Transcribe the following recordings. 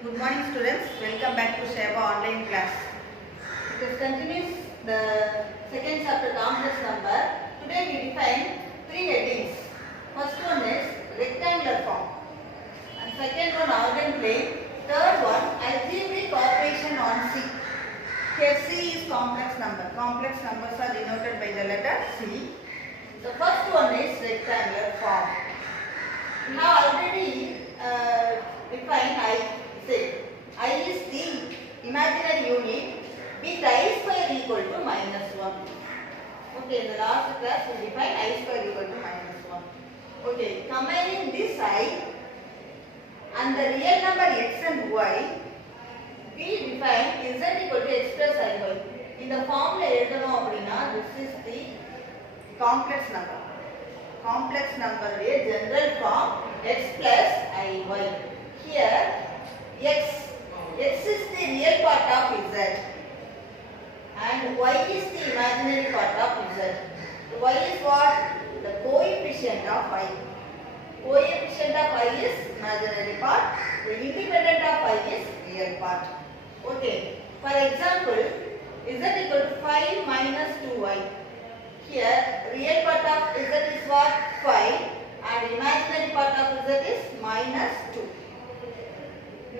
Good morning students, welcome back to Sheba online class. It continues the second chapter complex number. Today we define three headings. First one is rectangular form and second one organ plane. Third one algebraic operation on C. Here C is complex number. Complex numbers are denoted by the letter C. The first one is rectangular form. We have already defined I. Say I is the imaginary unit with I square equal to minus 1. Okay, in the last class we defined I square equal to minus 1. Okay, combining this I and the real number x and y, we define z equal to x plus iy. In the formula எழுதணும் அப்படினா this is the complex number. Complex number is general form x plus iy. Here x is the real part of z and y is the imaginary part of z. Y is what? The coefficient of I. Coefficient of I is imaginary part. The independent of I is real part. Okay. For example, z equal to 5 minus 2y. Here, real part of z is what? 5 and imaginary part of z is minus 2.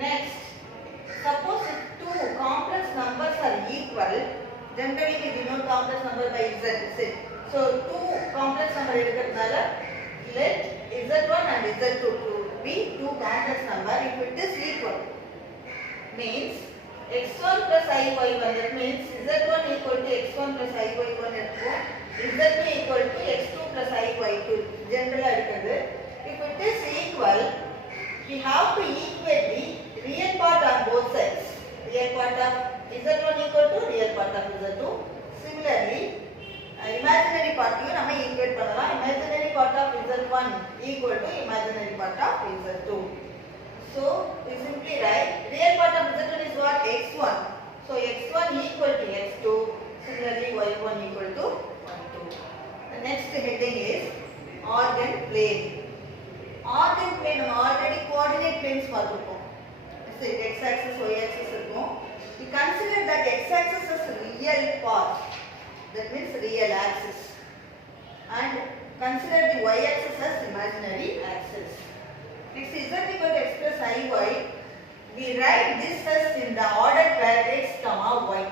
Next, suppose if two complex numbers are equal, generally we denote complex number by z. So, two complex number எடுக்கிறதுனால let z1 and z2 to be two complex number. If it is equal, means x1 plus iy1, that means z1 equal to x1 plus iy1 எடுப்போம், z2 equal to x2 plus iy2 generally எடுக்கிறது. If it is equal, we have to equate the real part on both sides. Real part of z1 equal to real part of z2. Similarly, imaginary part you நம்ம equate பண்ணலாம். Imaginary part of z1 equal to imaginary part of z2. So, we simply write real part of z1 is what? x1. So, x1 equal to x2. Similarly, y1 equal to y2. The next heading is organ plane. Organ plane நம்ம already coordinate planes பார்த்திருக்கோம். X axis, y axis இருக்கும். We consider that x axis is real part. That means real axis. And consider the y axis as imaginary axis. Next, z equal to x plus iy. We write this as in the ordered pair x comma y.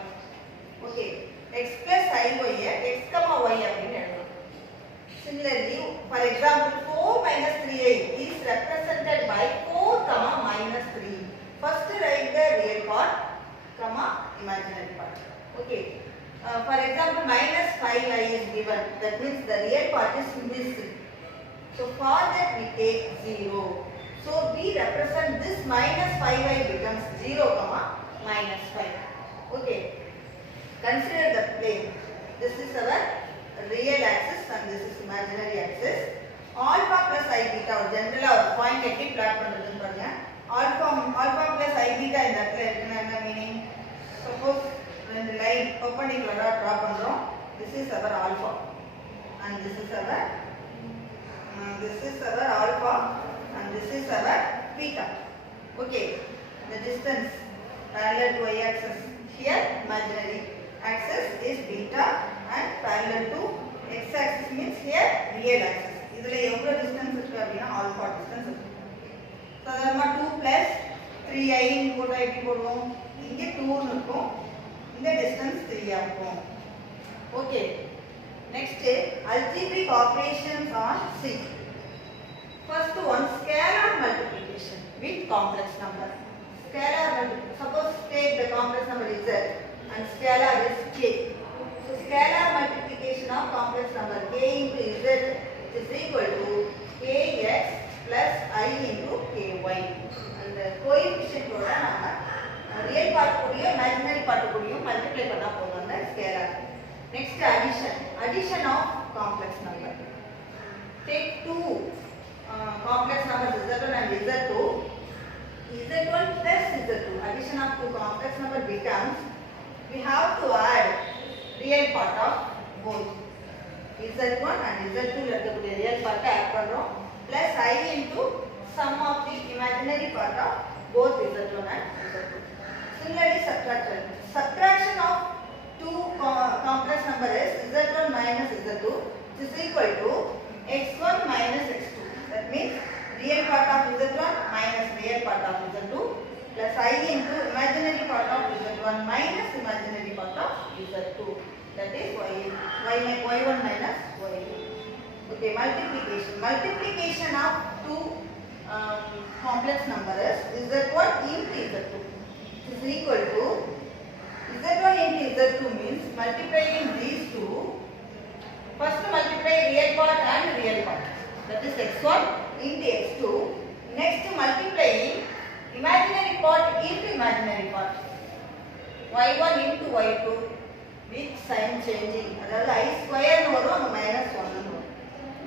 Okay. X plus iy x comma y அப்படின்னு எழுதலாம். Similarly, for example, 4 minus 3i is represented by 4 comma minus 3. First write the real part comma imaginary part. Okay. For example, minus 5i is given. That means the real part is missing. So for that we take 0. So we represent this minus 5i becomes 0 comma minus 5. Okay. Consider the plane. This is our real axis and this is imaginary axis. Alpha plus I beta or generally our point எப்படி plot பண்றதுன்னு பாருங்க. Alpha plus I beta இந்த இடத்துல இருக்குன்னா என்ன meaning? Suppose ரெண்டு line perpendicular draw பண்றோம். This is our alpha and this is our alpha and this is our beta. Okay, the distance parallel to y axis here imaginary axis is beta and parallel to x axis means here real axis. இதுல எவ்வளவு distance இருக்கு அப்படினா alpha distance இருக்கு. சாதாரணமா 2 plus 3i ன்னு போட்டா எப்படி போடுவோம்? இங்க 2 ன்னு இருக்கும். இந்த distance 3 ஆகும். Okay. Next, algebraic operations on C. First one, scalar multiplication with complex number. Scalar multiplication. Suppose take the complex number z and scalar is k. So scalar multiplication of complex number k into z is equal to kx plus I into ky. And the coefficient ஓட நாம real part கூடயும் imaginary part கூடயும் multiply பண்ணா போதும் அந்த scalar. Next, addition of complex number. Take two complex numbers z1 and z2. z1 plus z2. Addition of two complex number becomes we have to add real part of both z1 and z2 ல இருக்கக்கூடிய real part add பண்றோம் plus I into sum of the imaginary part of both z1 and equal to x1 minus x2. That means real part of z1 minus real part of z2 plus I into imaginary part of z1 minus imaginary part of z2. That is y1 minus y2. Okay, multiplication. Multiplication of two complex numbers z1 into z2 is equal to z1 into z2 means multiplying these two. First multiply real part and real part. That is x1 into x2. Next multiplying imaginary part into imaginary part. y1 into y2 with sign changing. That is I square no minus 1.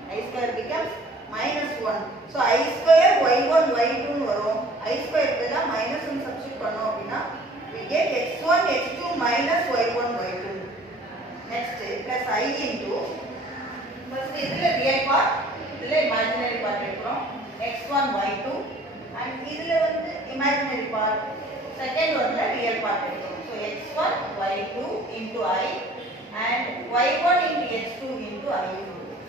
I square becomes minus 1. So I square y1 y2 no I square vela minus 1 substitute pannom appadina we get x1 x2 minus y1 y2. Next plus I into first idhula real part idhula imaginary part edukrom x1 y2 and idhula vandu imaginary part second one la real part edukrom. So x1 y2 into I and y1 into x2 into I.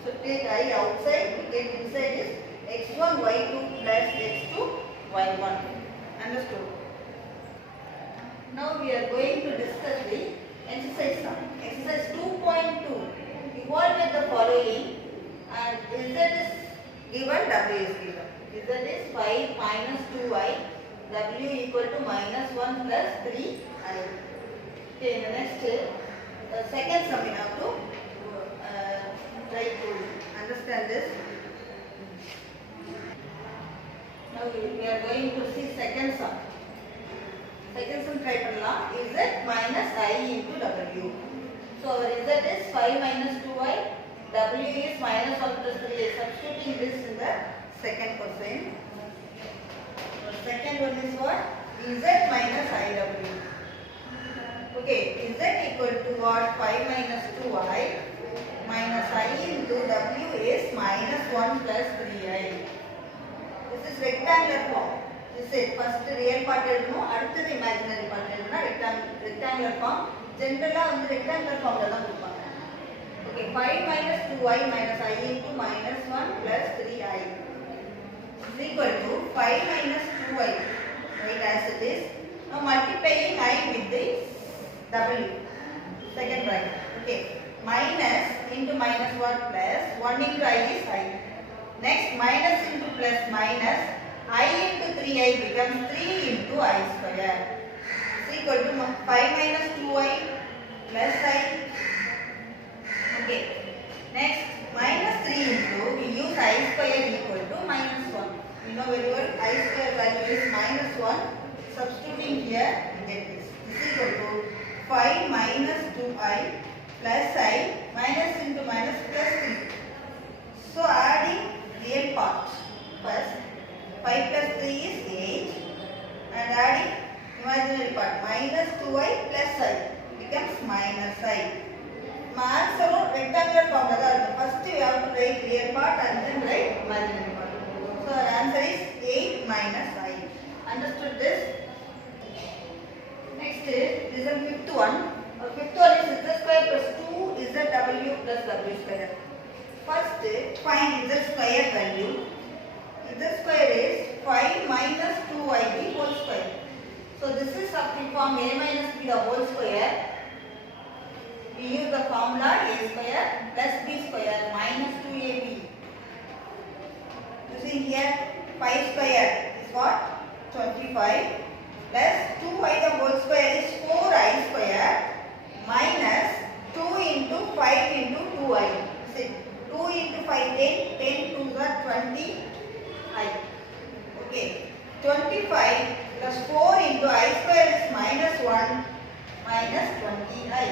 So take I outside, we get inside is x1 y2 plus x2 y1. Understood? Now we are going to discuss the exercise sum. Exercise 2.2. Evolve with the following and z is given, w is given. Z is 5 minus 2i, w equal to minus 1 plus 3i. Okay, the next second sum we have to try to understand this. Now we are going to see second sum. Second sum try pannalam. Z minus I into w. So our z is 5 minus 2i, w is minus 1 plus 3i. Substituting this in the second question. The second one is what? Z minus iw. Okay, z equal to what? 5 minus 2i minus I into w is minus 1 plus 3i. This is rectangular form. This is first real part edukonu, அடுத்து imaginary part edukona rectangular form. Generally வந்து rectangular form la தான் கொடுப்பாங்க. Okay, 5 minus 2i minus I into minus 1 plus 3i is equal to 5 minus 2i. Right, as it is. Now multiplying I with the w. Second bracket. Okay. Minus into minus 1 plus 1 into I is I. Next minus into plus minus I into 3i becomes 3 into I square is equal to 5 minus 2i plus I. Okay. Next minus 3 into we use I square equal to minus 1. You know very well I square value is minus 1. Substituting here we get this. This is equal to 5 minus 2i plus I minus into minus plus 3. So adding real part first 5 plus 3 is 8 and adding imaginary part minus 2i plus I becomes minus I. Answer rectangular form la da irukku. First we have to write real part and then write imaginary part. So our answer is 8 minus I. Understood this? Next is the fifth one. Fifth one is z square plus 2 zw plus w square. First find z square value. Z square is 5 minus 2ib whole square. So this is of the form a minus b the whole square. We use the formula a square plus b square minus 2ab. Using here 5 square is what? 25 plus 2i the whole square is 4i square minus 2 into 5 into 2i. See, 2 into 5 10, 10 2 are 20i. Okay, 25 plus 4 into I square is minus 1 minus 20i.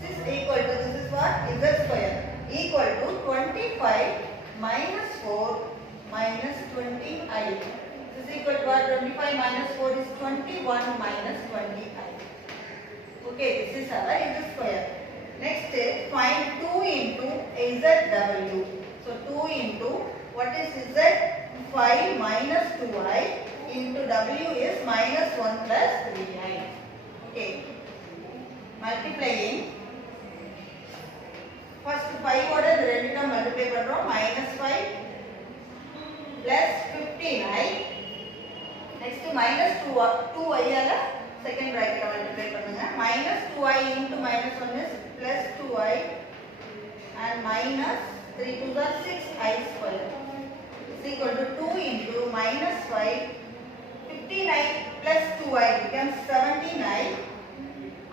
This is equal to, this is what? Z square equal to 25 minus 4 minus 20i. This is equal to what? 25 minus 4 is 21 minus 20i. Okay, this is our Z square. Next, find 2 into ZW. So 2 into what is Z? 5 minus 2i into W is minus 1 plus 3i. Okay. Multiplying first 5 ஓட இந்த ரெண்டு term multiply பண்றோம். -5 plus 15i. next -2i ஆல second bracket multiply பண்ணுங்க. -2i into -1 is +2i and minus 3 to the 6i square is equal to 2 into -5. 15i plus 2i becomes 17i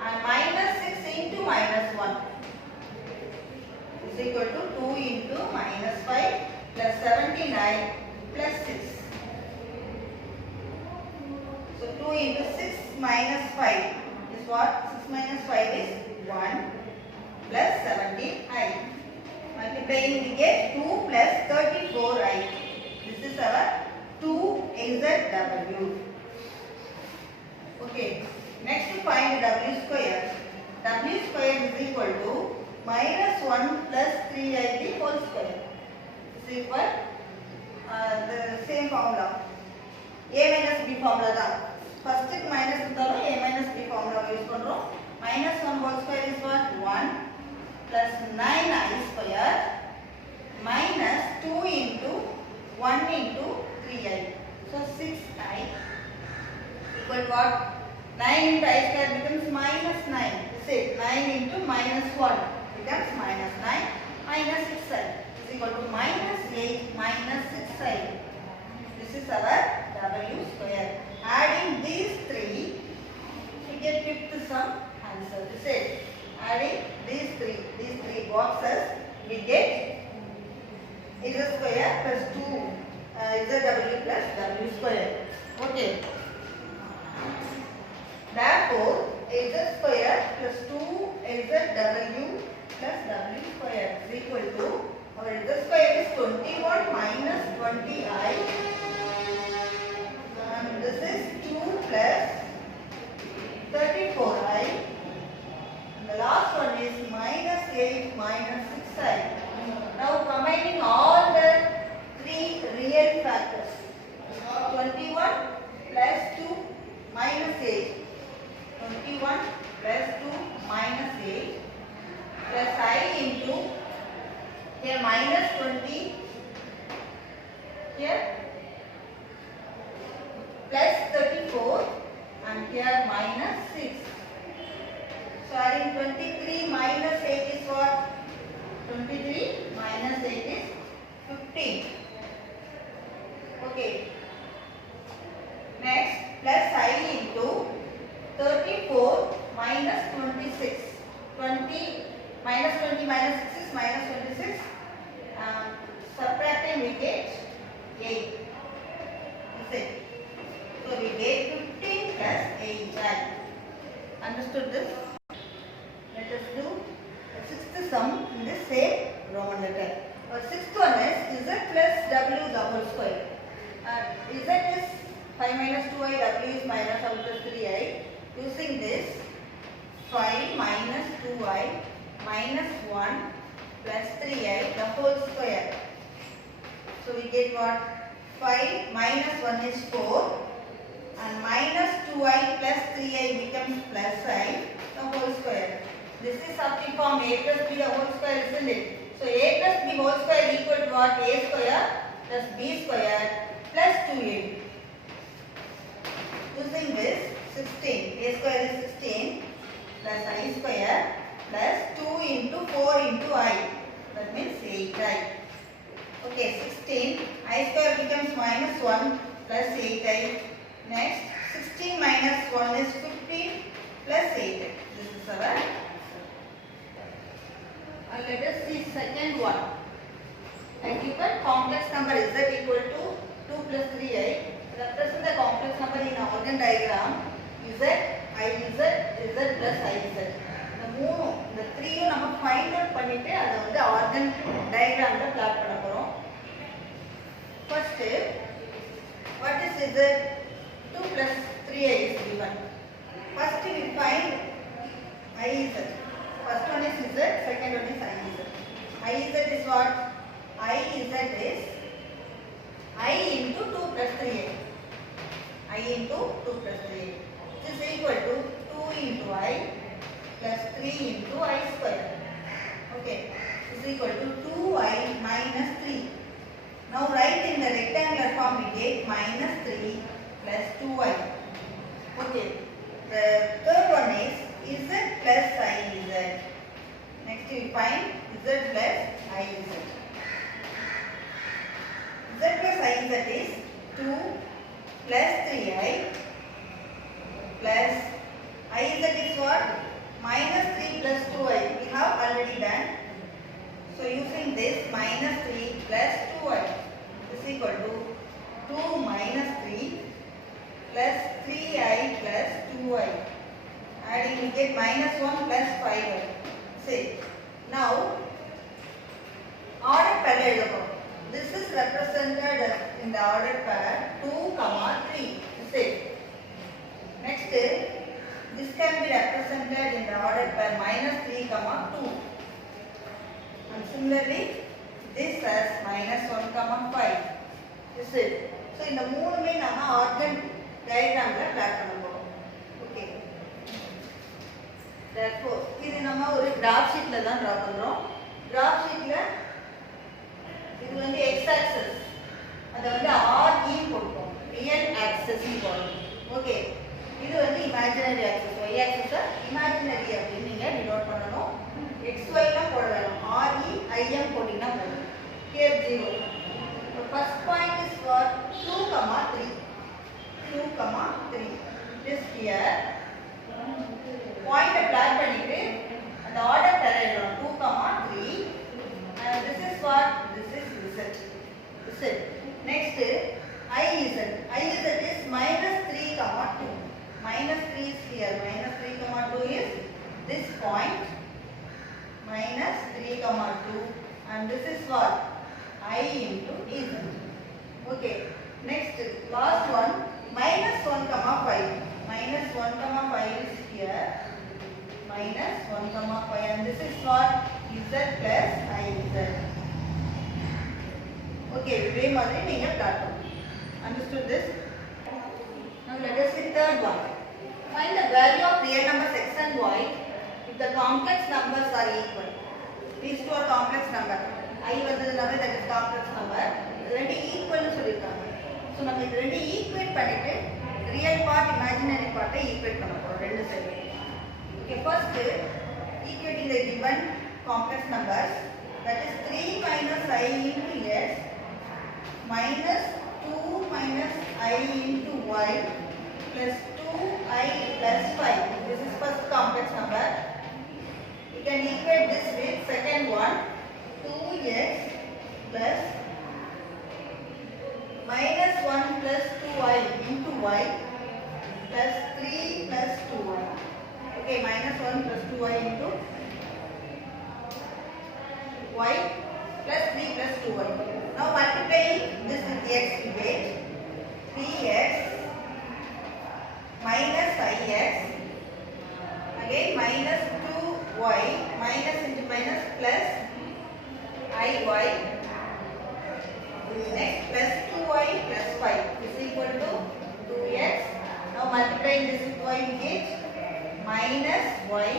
and -6 into -1 is equal to 2 into -5 plus 17i plus 6. So 2 into 6 minus 5 is what? 6 minus 5 is 1 plus 17i. Multiplying we get 2 plus 34i. This is our 2ZW. Okay. Next to find W square. W square is equal to -1 plus 3ib whole square. Is equal the same formula. A minus B formula da. First minus இருந்தாலும் A minus B formula use பண்றோம். -1 whole square is what? 1 plus 9i square minus 2 into 1 into 3i. So 6i equal to what? 9 into I square becomes -9. Is it? 9 into -1 becomes -9 minus 6i is equal to -8 minus 6i. This is our W square. Adding these three, we get fifth sum answer. This is adding these three boxes, we get Z square plus 2 ZW plus W square. Okay. Therefore, Z square plus 2ZW plus W square is equal to, our Z square is 21 minus 20i and this is 2 plus 34i and the last one is -8 minus 6i. Now combining all the three real factors, 21 plus 2 minus 8, 21 plus 2 minus 8 plus I into here minus 20 here plus 34 and here minus 6. So adding 23 minus 8 is what? 23 minus 8 is 15. Okay. Next plus I into 34 minus 26. 20 minus 20 minus 6 is minus 26. Subtracting we get 8. Is it? So we get 15 plus 8i. Understood this? Let us do the sixth sum in the same Roman letter. Our sixth one is Z plus W the whole square. Z is 5 minus 2i, W is minus 1 plus 3i. Using this, 5 minus 2i minus 1 plus 3i the whole square. So we get what? 5 minus 1 is 4 and minus 2i plus 3i becomes plus I the whole square. This is something from A plus B the whole square, isn't it? So A plus B whole square equal to what? A square plus B square plus 2a. Using this, 16. A square is 16 plus I square plus 2 into 4 into I. That means 8i. Okay, 16. I square becomes minus 1 plus 8i. Next, 16 minus 1 is 15 plus 8i. This is our answer. Let us see second one. I give a complex number Z equal to 2 plus 3i. Represent the complex number in a organ diagram. Z, IZ, Z plus IZ. The மூணு இந்த த்ரீயும் நம்ம find out பண்ணிட்டு அதை வந்து organ டயக்ராம்ல plot பண்ண போறோம். First, what is Z? 2 plus 3i is given. First we find IZ. First one is Z, second one is IZ. IZ is what? IZ is I into 2 plus 3i. I into 2 plus 3i. Which is equal to 2 into I plus 3 into I square. Okay. is equal to 2i minus 3. Now write in the rectangular form we get minus 3 plus 2i. Okay. The third one is z plus iz. Next we find z plus iz. Z plus iz is 2 plus 3i plus iz is what? Minus 3 plus 2i. We have already done. So using this minus 3 plus 2i is equal to 2 minus 3 plus 3i plus 2i. Adding we get minus 1 plus 5i. See. Now ordered pair. This is represented in the ordered pair 2, 3. See. Next, this can be represented in the ordered pair minus 3, 2. And similarly, this as minus 1, 5. This is. So, in the moon we have ordered diagram plot. Okay. Therefore, this is a graph sheet. Graph sheet this is the x-axis. That is RE real axis. Okay. This is imaginary axis. Y-axis is imaginary. Denote x, y RE, IM here 0. The first point is what? 2, 3. 2, 3. This here. Point apply பண்ணிட்டு அந்த order தரேன் 2, 3. And this is what? This is z. Z. Next, iz. Iz is minus 3, 2. Minus 3 is here. Minus 3, 2 is this point. Minus 3, 2. And this is what? I into z. Okay. Next, last one. Minus 1, 5. Minus 1, 5 is here. Minus 1, 5. And this is what? Z plus iz. Okay, we will plot. Understood this? Now let us see third one. Find the value of real numbers x and y if the complex numbers are equal. These two are complex numbers. I was the number that is complex number. This equal to சொல்லிருக்காங்க. So நம்ம இது ரெண்டு equate பண்ணிட்டு real part imaginary part equate பண்ண போறோம் ரெண்டு side. Okay, first equating the given complex numbers, that is 3 minus I into x minus 2 minus I into y plus 2i plus 5. This is first complex number. You can equate this with second one, 2x plus minus 1 plus 2i into y plus 3 plus 2y. Okay, minus 1 plus 2y into y plus 3 plus 2y. Now multiplying this with x, we get 3x minus ix, again minus 2y, minus into minus plus iy, next plus 2y plus 5 is equal to 2x. Now multiplying this with y, we get minus y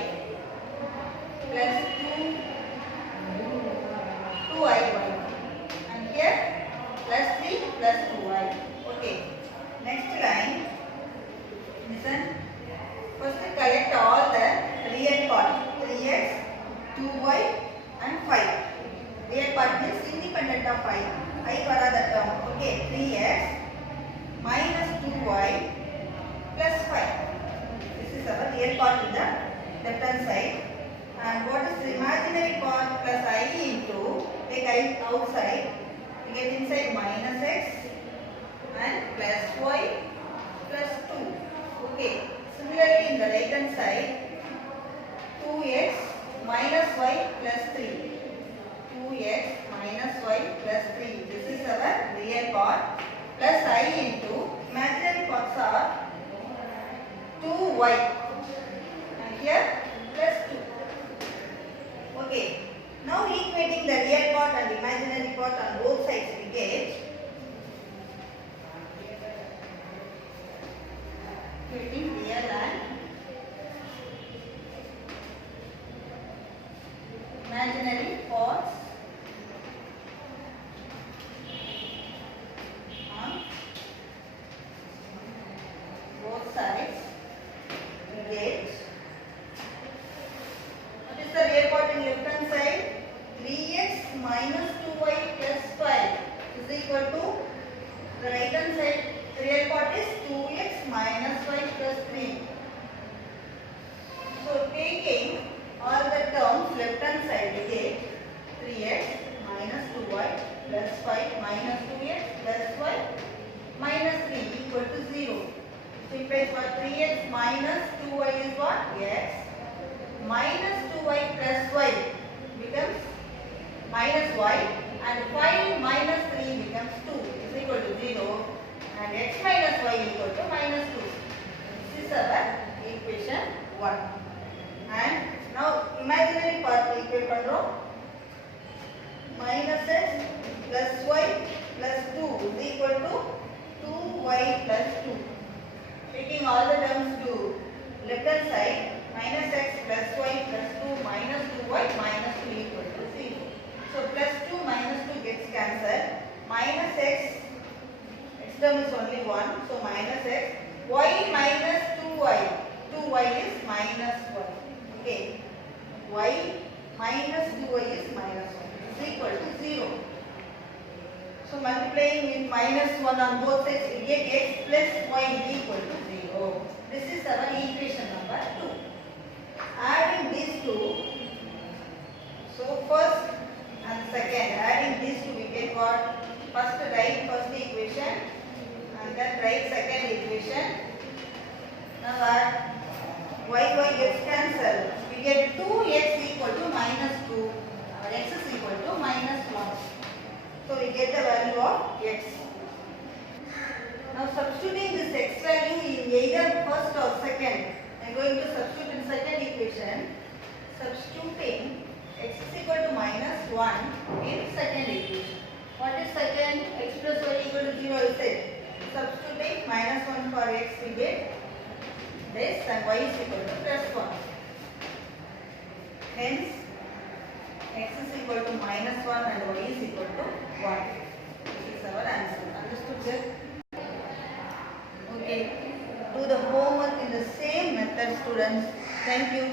plus 2iy, and here plus 3 plus 2y. Okay, next line, listen. First collect all the real part, 3x, 2y and 5. Real part means independent of 5. I varada term. Okay, 3x minus 2y plus 5. This is our real part in the left hand side. And what is the imaginary part? Plus I into, take I outside, we get inside minus x and plus y plus 2. Okay, similarly in the right hand side, 2x minus y plus 3. 2x minus y plus 3. This is our real part. Plus I into imaginary parts are 2y. And here plus 2. Okay. Now equating the real part and imaginary part on both sides, we get equating real and imaginary parts implies what? 3x minus 2y is what? X. Minus 2y plus y becomes minus y, and 5 minus 3 becomes 2 is equal to 0, and x minus y equal to minus 2. This is our equation 1. And now imaginary part equate பண்றோம். Minus x plus y plus 2 is equal to 2y plus 2. Taking all the terms to left hand side, minus x plus y plus 2 minus 2y minus 2 equal to 0. So plus 2 minus 2 gets cancelled. Minus x term is only 1. So minus x. Y minus 2y. 2y is minus 1. Okay. Y minus 2y is minus 1. Is equal to 0. So multiplying with minus 1 on both sides, we get x plus y is equal to 0. This is our equation number 2. Adding these two, so first and second, adding these two, we get what? First write first equation and then write second equation. Now what? Y gets cancelled. We get 2x equal to minus 2. Our x is equal to minus 1. So we get the value of x. Now substituting this x value in either first or second, I am going to substitute in second equation. Substituting x is equal to minus 1 in second equation. What is second? X plus y equal to 0 is it. Substituting minus 1 for x, we get this, and y is equal to plus 1. Hence, x is equal to minus 1 and y is equal to 1. This is our answer. Understood, sir? Okay. Do the homework in the same method, students. Thank you.